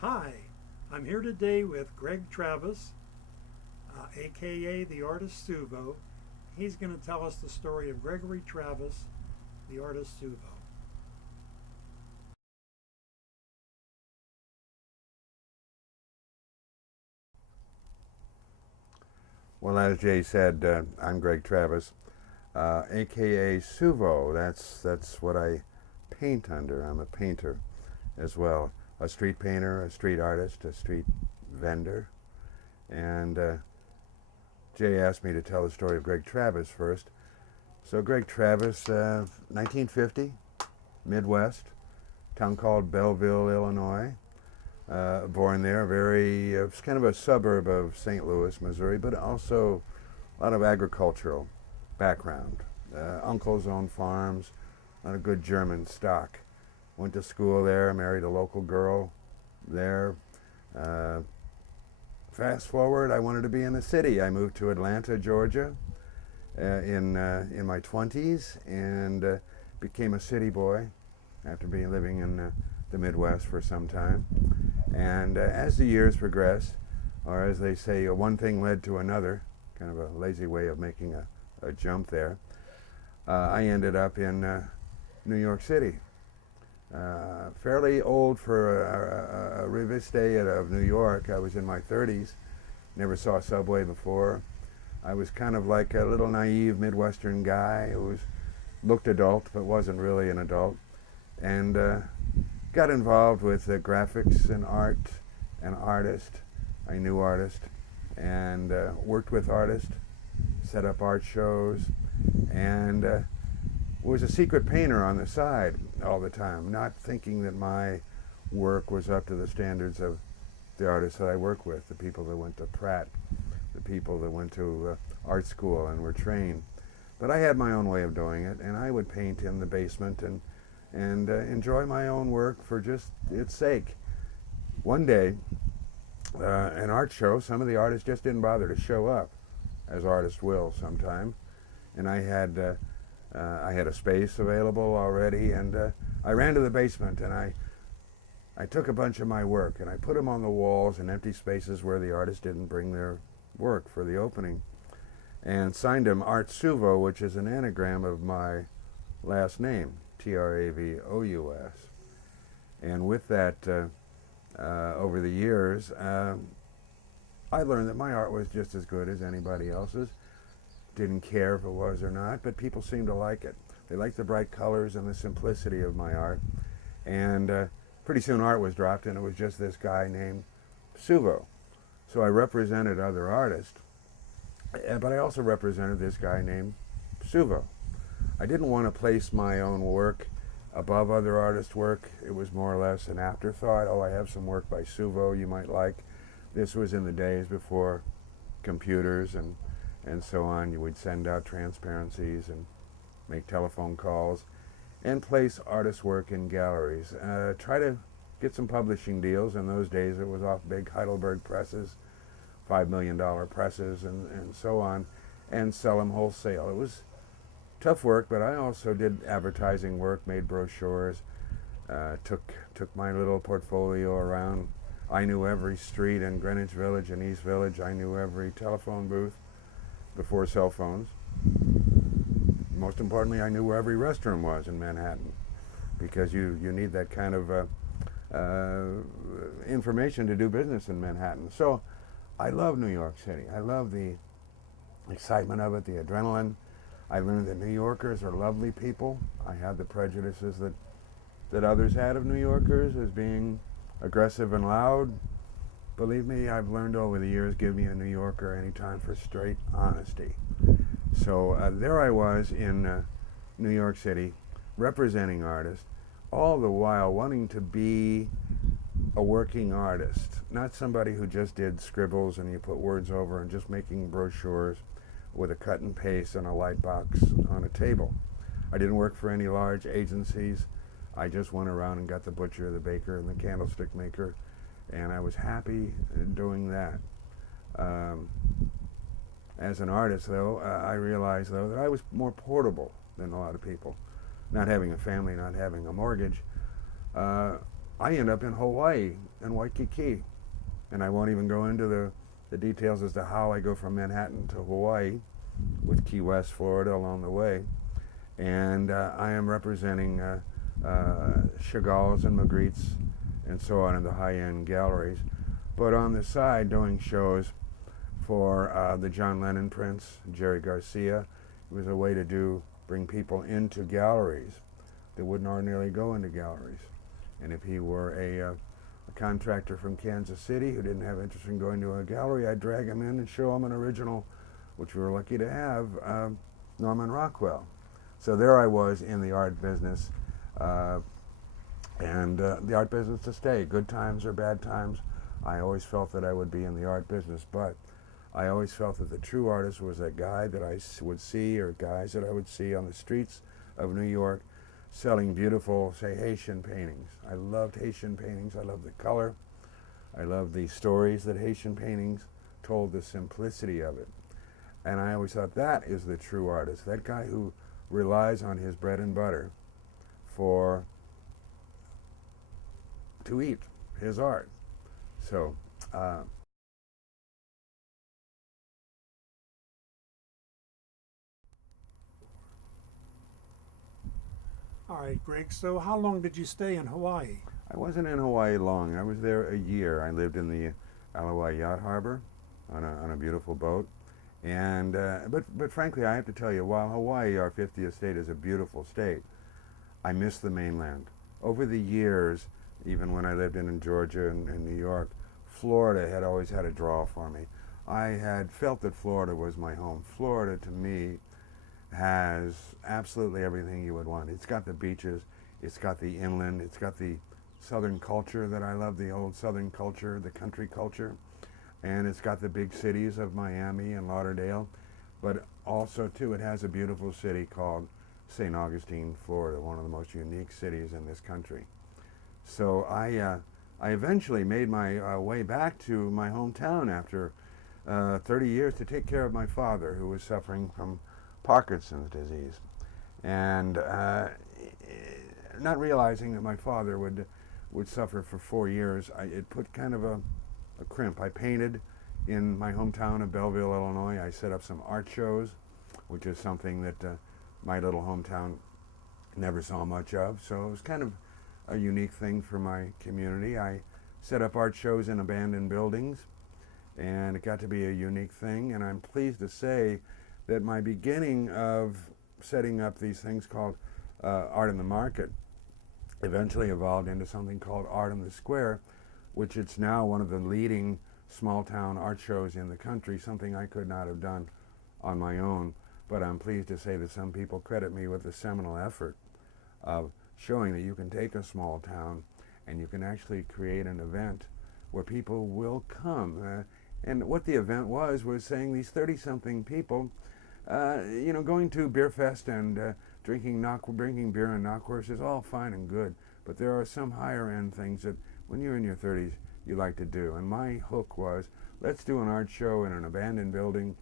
Hi, I'm here today with Greg Travous, aka the Artist Suvo. He's going to tell us the story of Gregory Travous, the Artist Suvo. Well, as Jay said, I'm Greg Travous, aka Suvo. That's what I paint under. I'm a painter as well, a street painter, a street artist, a street vendor. And Jay asked me to tell the story of Greg Travous first. So Greg Travous, 1950, Midwest, town called Belleville, Illinois. Born there, it's kind of a suburb of St. Louis, Missouri, but also a lot of agricultural background. Uncles owned farms, a lot of good German stock. Went to school there, married a local girl there. Uh, Fast forward, I wanted to be in the city. I moved to Atlanta, Georgia, in my 20s, and became a city boy after being living in the Midwest for some time. And as the years progressed, or as they say, one thing led to another, kind of a lazy way of making a jump there, I ended up in New York City. Fairly old for a reviste of New York. I was in my 30s, never saw a subway before. I was kind of like a little naive Midwestern guy who looked adult but wasn't really an adult. And got involved with graphics and art and artist. I knew artists and worked with artists, set up art shows, and was a secret painter on the side all the time, not thinking that my work was up to the standards of the artists that I work with, the people that went to Pratt, the people that went to art school and were trained. But I had my own way of doing it, and I would paint in the basement and enjoy my own work for just its sake. One day, an art show, some of the artists just didn't bother to show up, as artists will sometime, and I had a space available already, and I ran to the basement and I took a bunch of my work and I put them on the walls in empty spaces where the artists didn't bring their work for the opening, and signed them Artist Suvo, which is an anagram of my last name, Travous. And with that, over the years, I learned that my art was just as good as anybody else's. Didn't care if it was or not, but people seemed to like it. They liked the bright colors and the simplicity of my art. And pretty soon art was dropped, and it was just this guy named Suvo. So I represented other artists, but I also represented this guy named Suvo. I didn't want to place my own work above other artists' work. It was more or less an afterthought. Oh, I have some work by Suvo you might like. This was in the days before computers and so on. You would send out transparencies and make telephone calls and place artists' work in galleries. Try to get some publishing deals. In those days, it was off big Heidelberg presses, $5 million presses, and so on, and sell them wholesale. It was tough work, but I also did advertising work, made brochures, took my little portfolio around. I knew every street in Greenwich Village and East Village. I knew every telephone booth before cell phones. Most importantly, I knew where every restroom was in Manhattan, because you need that kind of information to do business in Manhattan. So I love New York City. I love the excitement of it, the adrenaline. I learned that New Yorkers are lovely people. I had the prejudices that others had of New Yorkers as being aggressive and loud. Believe me, I've learned over the years, give me a New Yorker anytime for straight honesty. So there I was in New York City, representing artists, all the while wanting to be a working artist, not somebody who just did scribbles and you put words over and just making brochures with a cut and paste and a light box on a table. I didn't work for any large agencies. I just went around and got the butcher, the baker, and the candlestick maker, and I was happy doing that. As an artist, though, I realized, though, that I was more portable than a lot of people. Not having a family, not having a mortgage, I ended up in Hawaii and Waikiki. And I won't even go into the details as to how I go from Manhattan to Hawaii with Key West, Florida along the way. And I am representing Chagall's and Magritte's and so on in the high-end galleries. But on the side, doing shows for the John Lennon prints, Jerry Garcia. It was a way to bring people into galleries that wouldn't ordinarily go into galleries. And if he were a contractor from Kansas City who didn't have interest in going to a gallery, I'd drag him in and show him an original, which we were lucky to have, Norman Rockwell. So there I was in the art business, and the art business to stay. Good times or bad times, I always felt that I would be in the art business, but I always felt that the true artist was that guy that I would see, or guys that I would see on the streets of New York selling beautiful, say, Haitian paintings. I loved Haitian paintings. I loved the color. I loved the stories that Haitian paintings told, the simplicity of it. And I always thought that is the true artist, that guy who relies on his bread and butter to eat his art. So, All right, Greg. So how long did you stay in Hawaii? I wasn't in Hawaii long. I was there a year. I lived in the Ala Yacht Harbor on a beautiful boat. And but frankly, I have to tell you, while Hawaii, our 50th state, is a beautiful state, I miss the mainland. Over the years, even when I lived in Georgia and New York, Florida had always had a draw for me. I had felt that Florida was my home. Florida, to me, has absolutely everything you would want. It's got the beaches, it's got the inland, it's got the southern culture that I love, the old southern culture, the country culture, and it's got the big cities of Miami and Lauderdale, but also too it has a beautiful city called St. Augustine, Florida, one of the most unique cities in this country. So I eventually made my way back to my hometown after 30 years to take care of my father, who was suffering from Parkinson's disease, and not realizing that my father would suffer for 4 years, it put kind of a crimp. I painted in my hometown of Belleville, Illinois. I set up some art shows, which is something that my little hometown never saw much of. So it was kind of a unique thing for my community. I set up art shows in abandoned buildings, and it got to be a unique thing. And I'm pleased to say that my beginning of setting up these things called Art in the Market eventually evolved into something called Art in the Square, which it's now one of the leading small town art shows in the country, something I could not have done on my own. But I'm pleased to say that some people credit me with the seminal effort of showing that you can take a small town and you can actually create an event where people will come. And what the event was saying these 30-something people, going to Beer Fest and drinking beer and knockwurst is all fine and good, but there are some higher-end things that when you're in your 30s you like to do. And my hook was, let's do an art show in an abandoned building.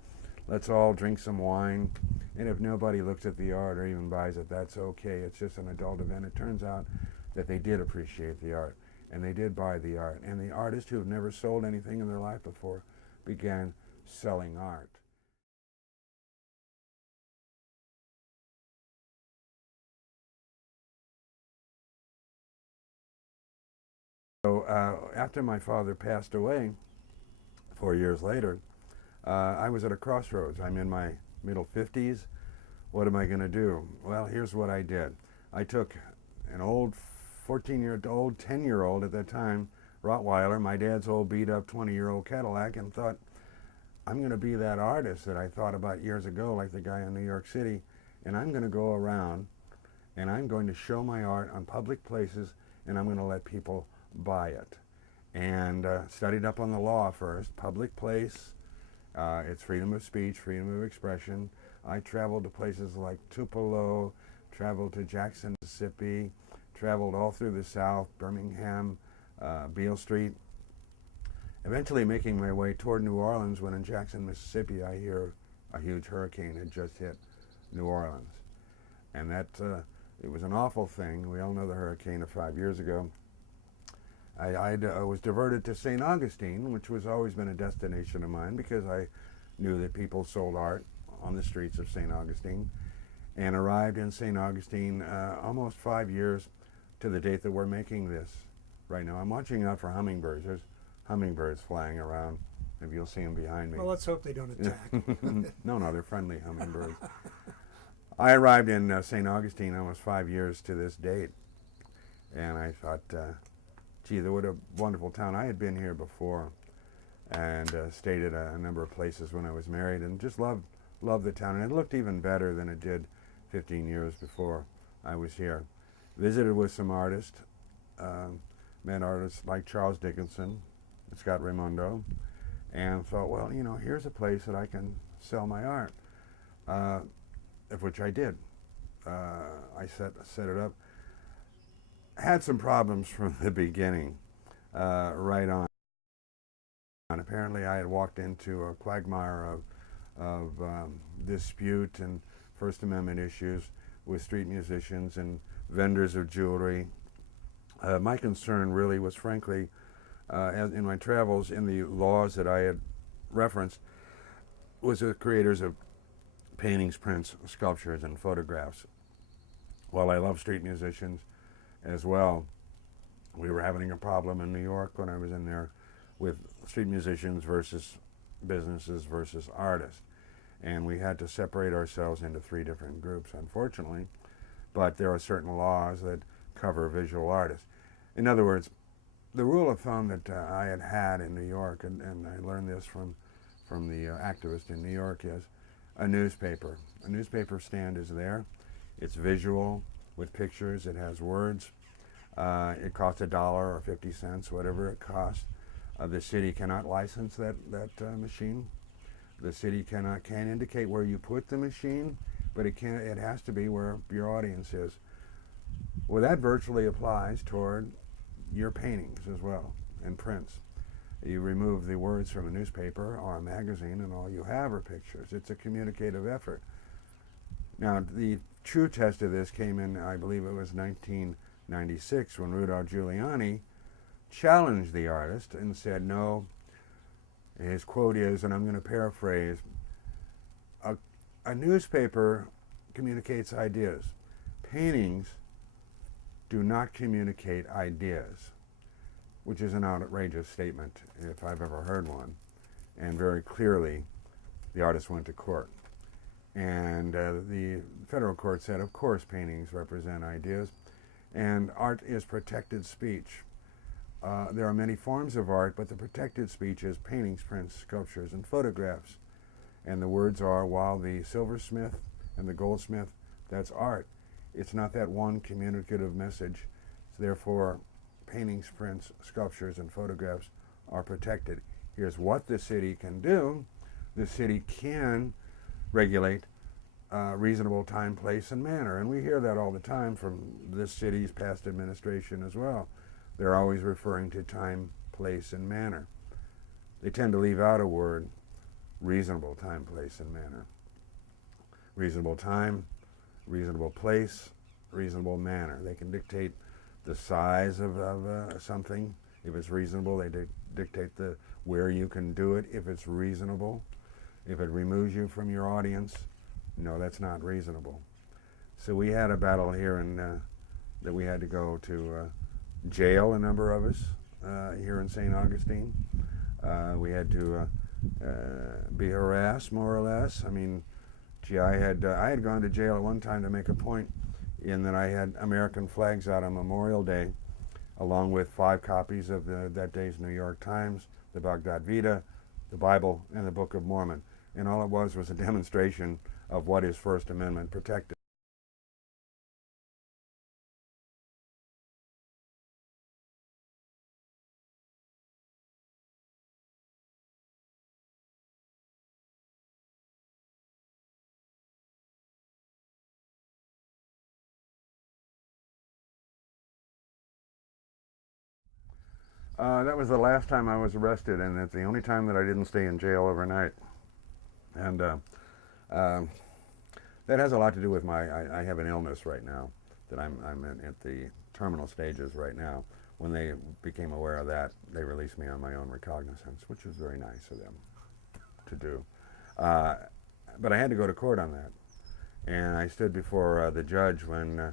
Let's all drink some wine, and if nobody looks at the art or even buys it, that's okay. It's just an adult event. It turns out that they did appreciate the art, and they did buy the art. And the artists who have never sold anything in their life before began selling art. So after my father passed away 4 years later, I was at a crossroads. I'm in my middle 50s. What am I going to do? Well, here's what I did. I took an old 14-year-old, 10-year-old at that time, Rottweiler, my dad's old beat-up 20-year-old Cadillac, and thought, I'm going to be that artist that I thought about years ago, like the guy in New York City, and I'm going to go around and I'm going to show my art on public places, and I'm going to let people buy it. And studied up on the law first. Public place, it's freedom of speech, freedom of expression. I traveled to places like Tupelo, traveled to Jackson, Mississippi, traveled all through the South, Birmingham, Beale Street, eventually making my way toward New Orleans when in Jackson, Mississippi, I hear a huge hurricane had just hit New Orleans. And that, it was an awful thing. We all know the hurricane of 5 years ago. I was diverted to St. Augustine, which was always been a destination of mine because I knew that people sold art on the streets of St. Augustine, and arrived in St. Augustine almost 5 years to the date that we're making this right now. I'm watching out for hummingbirds. There's hummingbirds flying around. Maybe you'll see them behind me. Well, let's hope they don't attack. No, they're friendly hummingbirds. I arrived in St. Augustine almost 5 years to this date, and I thought, gee, what a wonderful town. I had been here before and stayed at a number of places when I was married, and just loved the town. And it looked even better than it did 15 years before I was here. Visited with some artists, met artists like Charles Dickinson, Scott Raimondo, and thought, well, here's a place that I can sell my art, of which I did. I set it up. Had some problems from the beginning, right on. And apparently I had walked into a quagmire of dispute and First Amendment issues with street musicians and vendors of jewelry. My concern really was, frankly, as in my travels, in the laws that I had referenced, was the creators of paintings, prints, sculptures, and photographs. While I love street musicians as well, we were having a problem in New York when I was in there with street musicians versus businesses versus artists. And we had to separate ourselves into 3 different groups, unfortunately. But there are certain laws that cover visual artists. In other words, the rule of thumb that I had in New York, and I learned this from the activist in New York, is a newspaper. A newspaper stand is there. It's visual with pictures. It has words. It costs $1 or 50 cents, whatever it costs. The city cannot license that machine. The city can indicate where you put the machine, but it has to be where your audience is. Well, that virtually applies toward your paintings as well, and prints. You remove the words from a newspaper or a magazine, and all you have are pictures. It's a communicative effort. Now, the true test of this came in, I believe it was 1996, when Rudolph Giuliani challenged the artist and said, no, his quote is, and I'm going to paraphrase, a newspaper communicates ideas. Paintings do not communicate ideas, which is an outrageous statement if I've ever heard one. And very clearly, the artist went to court. And the federal court said, of course, paintings represent ideas, and art is protected speech. There are many forms of art, but the protected speech is paintings, prints, sculptures, and photographs. And the words are, while the silversmith and the goldsmith, that's art. It's not that one communicative message. Therefore, paintings, prints, sculptures, and photographs are protected. Here's what the city can do. The city can regulate reasonable time, place, and manner. And we hear that all the time from this city's past administration as well. They're always referring to time, place, and manner. They tend to leave out a word, reasonable time, place, and manner. Reasonable time, reasonable place, reasonable manner. They can dictate the size of something. If it's reasonable, they dictate where you can do it if it's reasonable. If it removes you from your audience, no, that's not reasonable. So we had a battle here that we had to go to jail, a number of us, here in St. Augustine. We had to be harassed, more or less. I mean, gee, I had gone to jail at one time to make a point in that I had American flags out on Memorial Day, along with 5 copies of that day's New York Times, the Bhagavad Gita, the Bible, and the Book of Mormon. And all it was a demonstration of what is First Amendment protected. That was the last time I was arrested, and it's the only time that I didn't stay in jail overnight. And that has a lot to do with I have an illness right now that I'm at the terminal stages right now, when they became aware of that, they released me on my own recognizance, which was very nice of them to do. But I had to go to court on that. And I stood before the judge when,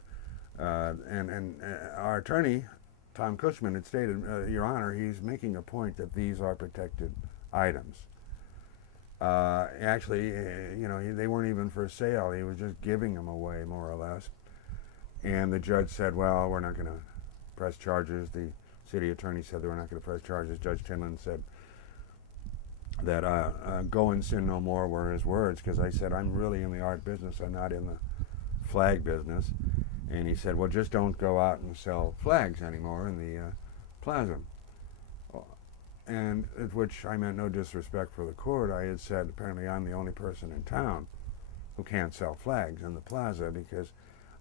and our attorney, Tom Cushman, had stated, Your Honor, he's making a point that these are protected items. Actually, they weren't even for sale. He was just giving them away, more or less. And the judge said, well, we're not going to press charges. The city attorney said they were not going to press charges. Judge Tinlin said that go and sin no more were his words, because I said, I'm really in the art business. I'm not in the flag business. And he said, well, just don't go out and sell flags anymore in the plaza. And at which I meant no disrespect for the court. I had said, apparently I'm the only person in town who can't sell flags in the plaza, because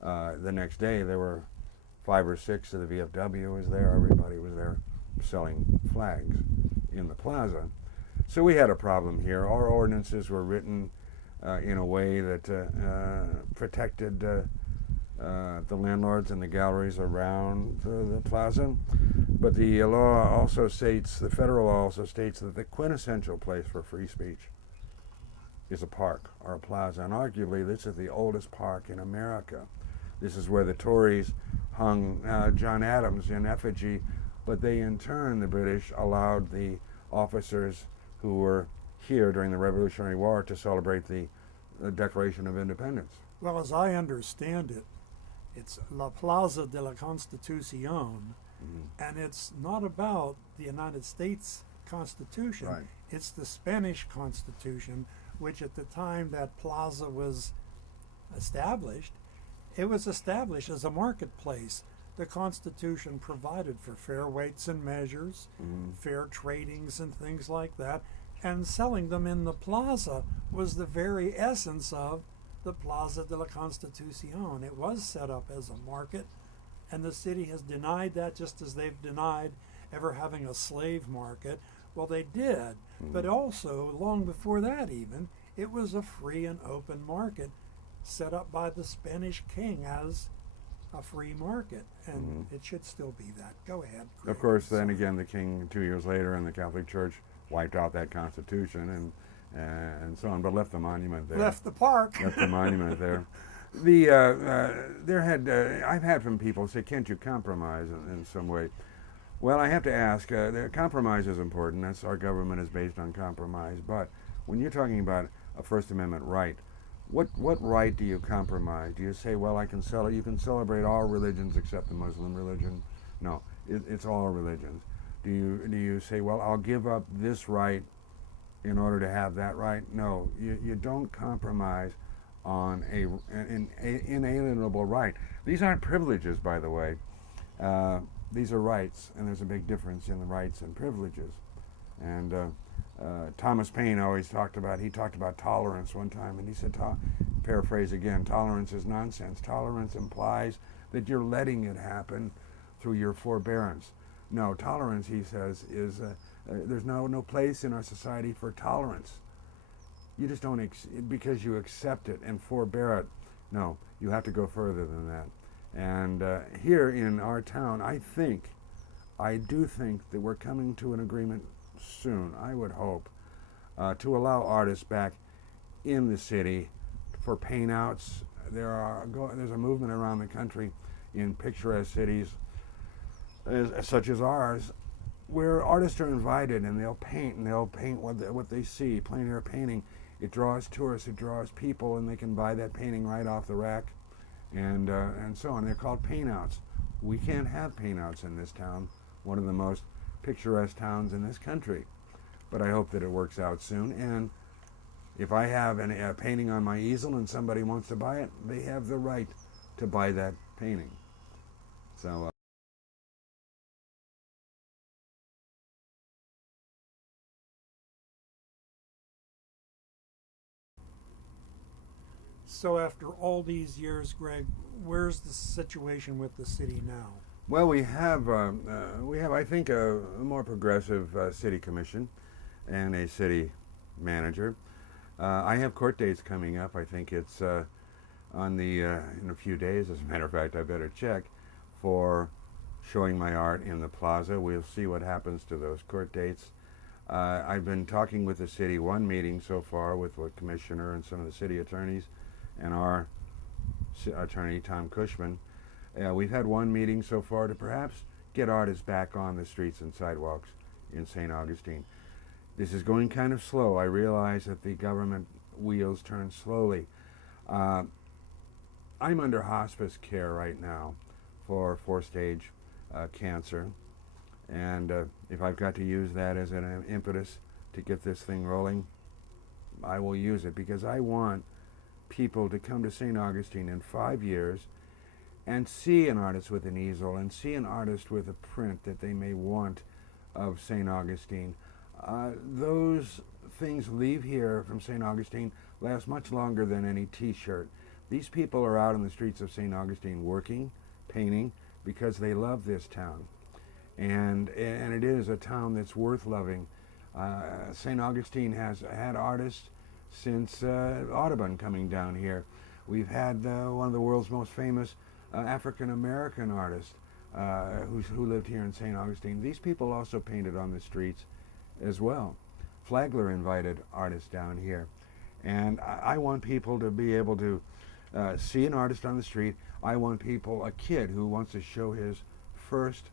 the next day there were 5 or 6 of the VFW was there. Everybody was there selling flags in the plaza. So we had a problem here. Our ordinances were written in a way that protected the landlords and the galleries around the plaza. But the law also states, the federal law also states, that the quintessential place for free speech is a park or a plaza. And arguably, this is the oldest park in America. This is where the Tories hung John Adams in effigy, but they, in turn, the British, allowed the officers who were here during the Revolutionary War to celebrate the Declaration of Independence. Well, as I understand it, it's La Plaza de la Constitución, and it's not about the United States Constitution. Right. It's the Spanish Constitution, which at the time that plaza was established, it was established as a marketplace. The Constitution provided for fair weights and measures, fair tradings and things like that, and selling them in the plaza was the very essence of the Plaza de la Constitución. It was set up as a market, and the city has denied that, just as they've denied ever having a slave market. Well, they did, but also, long before that even, it was a free and open market set up by the Spanish king as a free market, and it should still be that. Go ahead, Greg. Of course, then again, the king 2 years later and the Catholic Church wiped out that Constitution and so on, but left the monument there. Left the park. Left the monument there. I've had from people say, can't you compromise in some way? Well, I have to ask, compromise is important. That's, our government is based on compromise, but when you're talking about a First Amendment right, what right do you compromise? Do you say, well, you can celebrate all religions except the Muslim religion? No, it's all religions. Do you say, well, I'll give up this right in order to have that right? No, you don't compromise on an inalienable right. These aren't privileges, by the way. These are rights, and there's a big difference in the rights and privileges. And Thomas Paine always talked about tolerance one time, and he said, paraphrase again, tolerance is nonsense. Tolerance implies that you're letting it happen through your forbearance. No, tolerance, he says, is there's no place in our society for tolerance. You just don't, because you accept it and forbear it. No, you have to go further than that. And here in our town, I do think that we're coming to an agreement soon, I would hope, to allow artists back in the city for paint-outs. There's a movement around the country in picturesque cities such as ours, where artists are invited and they'll paint what they see. Plein air painting, it draws tourists, it draws people, and they can buy that painting right off the rack, and so on. They're called paint-outs. We can't have paint-outs in this town, one of the most picturesque towns in this country. But I hope that it works out soon. And if I have a painting on my easel and somebody wants to buy it, they have the right to buy that painting. So. So after all these years, Greg, where's the situation with the city now? Well, we have, I think, a more progressive city commission and a city manager. I have court dates coming up. I think it's in a few days. As a matter of fact, I better check for showing my art in the plaza. We'll see what happens to those court dates. I've been talking with the city, one meeting so far with the commissioner and some of the city attorneys and our attorney, Tom Cushman. We've had one meeting so far to perhaps get artists back on the streets and sidewalks in St. Augustine. This is going kind of slow. I realize that the government wheels turn slowly. I'm under hospice care right now for 4-stage cancer. And if I've got to use that as an impetus to get this thing rolling, I will use it, because I want people to come to St. Augustine in 5 years and see an artist with an easel and see an artist with a print that they may want of St. Augustine. Those things leave here from St. Augustine last much longer than any t-shirt. These people are out in the streets of St. Augustine working, painting, because they love this town. And it is a town that's worth loving. St. Augustine has had artists since Audubon coming down here. We've had one of the world's most famous African-American artists who lived here in St. Augustine. These people also painted on the streets as well. Flagler invited artists down here. And I want people to be able to see an artist on the street. I want people, a kid who wants to show his first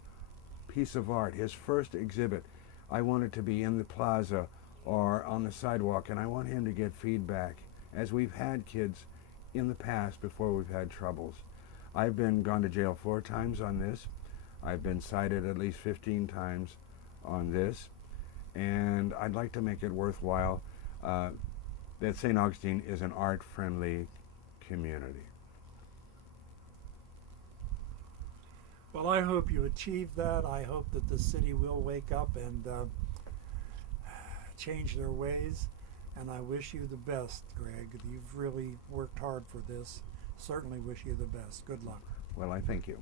piece of art, his first exhibit. I want it to be in the plaza or on the sidewalk, and I want him to get feedback, as we've had kids in the past before we've had troubles. I've been gone to jail 4 times on this. I've been cited at least 15 times on this, and I'd like to make it worthwhile that St. Augustine is an art-friendly community. Well, I hope you achieve that. I hope that the city will wake up and change their ways. And I wish you the best, Greg. You've really worked hard for this. Certainly wish you the best. Good luck. Well, I thank you.